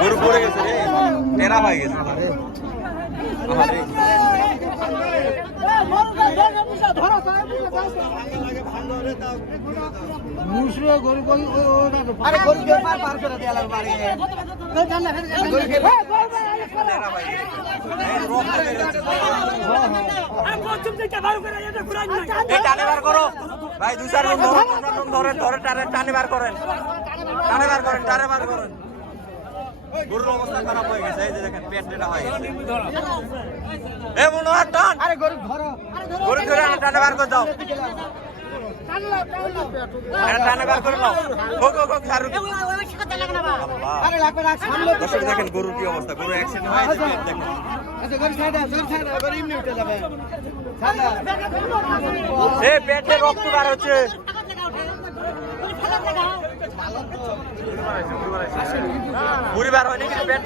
গরু পড়ে গেছে রে, টেরা হয়ে গেছে। টানে বার করো ভাই, 2-4 জন ধরে ধরে টানে বার করেন, টানে বার করেন, টানে বার করেন। গরুর অবস্থা খারাপ হয়ে গেছে, এই যে দেখেন পেট টেরা হয়ে গেছে। এ মনোহর টান, গরু ধরে টানে বার করে দাও, টানে বার করে নাও। দেখেন গরুর কি অবস্থা, গরু অ্যাক্সিডেন্ট হয়েছে, পেটে রক্ত বার হচ্ছে। পরিবার হয়নি কিন্তু পেট